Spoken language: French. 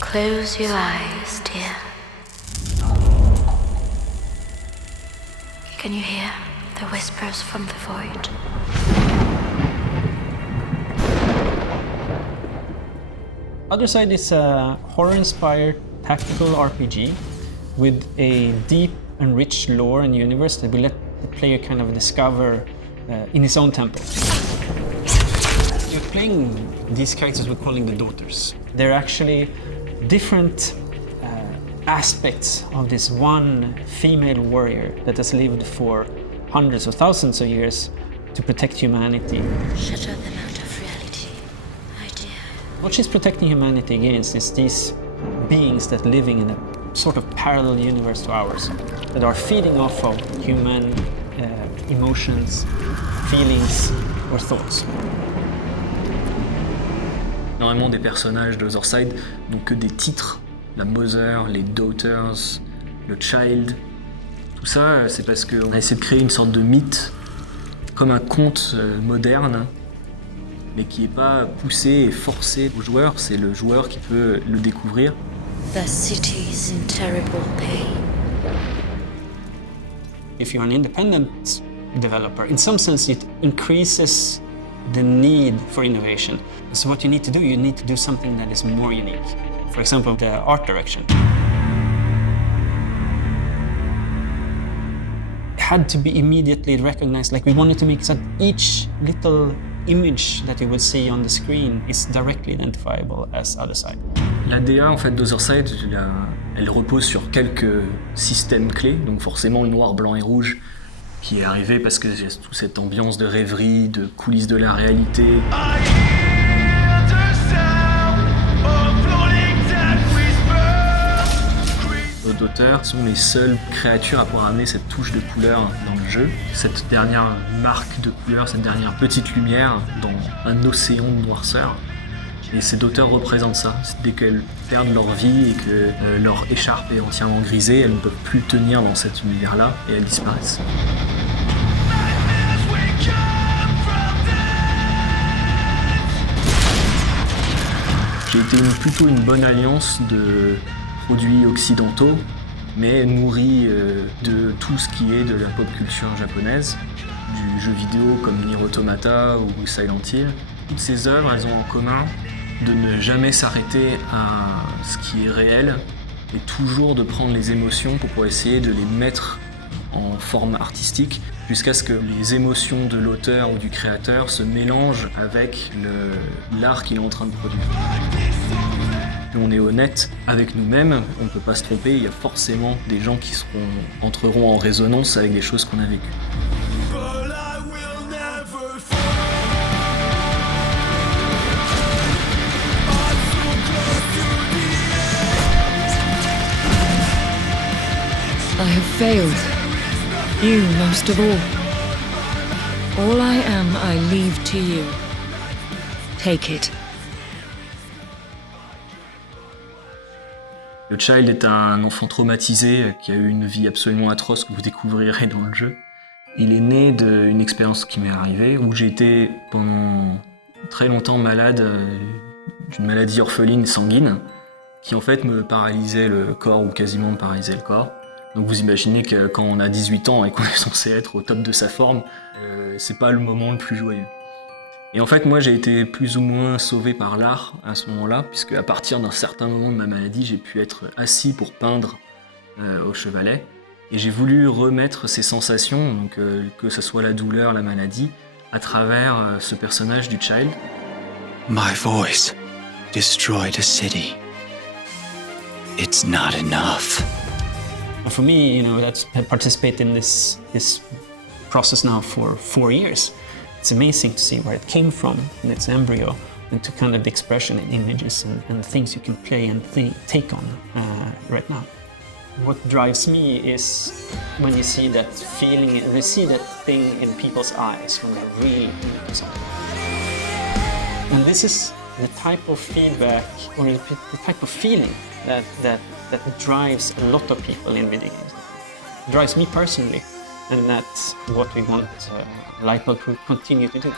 Close your eyes, dear. Can you hear the whispers from the void? Otherside is a horror-inspired tactical RPG with a deep and rich lore and universe that will let the player kind of discover in his own tempo. You're playing these characters we're calling the daughters. They're actually different aspects of this one female warrior that has lived for hundreds of thousands of years to protect humanity. Shatter them out of reality, idea. What she's protecting humanity against is these beings that living in a sort of parallel universe to ours, that are feeding off of human emotions, feelings or thoughts. Normalement, des personnages de Otherside n'ont que des titres. La Mother, les Daughters, le Child. Tout ça, c'est parce qu'on a essayé de créer une sorte de mythe, comme un conte moderne, mais qui n'est pas poussé et forcé au joueur. C'est le joueur qui peut le découvrir. The city's in terrible pain. If you're an independent developer, in some sense it increases the need for innovation. So what you need to do something that is more unique. For example, the art direction. It had to be immediately recognized, like we wanted to make it so that each little image that you will see on the screen is directly identifiable as Otherside. L'ADA en fait d'Otherside, elle repose sur quelques systèmes clés, donc forcément le noir, blanc et rouge qui est arrivé parce que j'ai toute cette ambiance de rêverie, de coulisses de la réalité. Nos auteurs sont les seules créatures à pouvoir amener cette touche de couleur dans le jeu, cette dernière marque de couleur, cette dernière petite lumière dans un océan de noirceur. Et ces auteurs représentent ça. Dès qu'elles perdent leur vie et que leur écharpe est entièrement grisée, elles ne peuvent plus tenir dans cet univers-là et elles disparaissent. J'ai été plutôt une bonne alliance de produits occidentaux, mais nourris de tout ce qui est de la pop culture japonaise, du jeu vidéo comme Nier Automata ou Silent Hill. Toutes ces œuvres, elles ont en commun de ne jamais s'arrêter à ce qui est réel et toujours de prendre les émotions pour essayer de les mettre en forme artistique jusqu'à ce que les émotions de l'auteur ou du créateur se mélangent avec l'art qu'il est en train de produire. On est honnête avec nous-mêmes, on ne peut pas se tromper, il y a forcément des gens qui entreront en résonance avec des choses qu'on a vécues. I have failed. You most of all. All I am, I leave to you. Take it. Le Child est un enfant traumatisé qui a eu une vie absolument atroce que vous découvrirez dans le jeu. Il est né d'une expérience qui m'est arrivée où j'ai été pendant très longtemps malade d'une maladie orpheline sanguine qui en fait me paralysait le corps ou quasiment me paralysait le corps. Donc vous imaginez que quand on a 18 ans et qu'on est censé être au top de sa forme, c'est pas le moment le plus joyeux. Et en fait, moi, j'ai été plus ou moins sauvé par l'art à ce moment-là, puisque à partir d'un certain moment de ma maladie, j'ai pu être assis pour peindre au chevalet. Et j'ai voulu remettre ces sensations, donc, que ce soit la douleur, la maladie, à travers ce personnage du Child. My voice destroyed a city. It's not enough. For me, that's participated in this process now for 4 years. It's amazing to see where it came from in its embryo and to kind of the expression in images and the things you can play and take on right now. What drives me is when you see that feeling, you see that thing in people's eyes when they're really into something. And this is the type of feedback or the type of feeling that drives a lot of people in video games. It drives me personally, and that's what we want Lightbulb to continue to do.